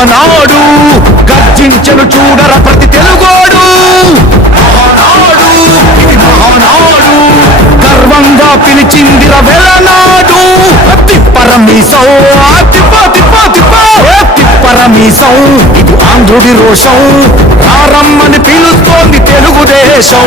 మహానాడు గర్జించను చూడర ప్రతి తెలుగోడు. మహానాడు ఇది మహానాడు. గర్వంగా పిలిచిందిర వెళ్ళనాడు తిప్పరమీసం తిప్ప తిప్ప తిప్ప. తిప్పరమీసం ఇది ఆంధ్రుడి రోషం. రారమ్మని పిలుస్తోంది తెలుగుదేశం.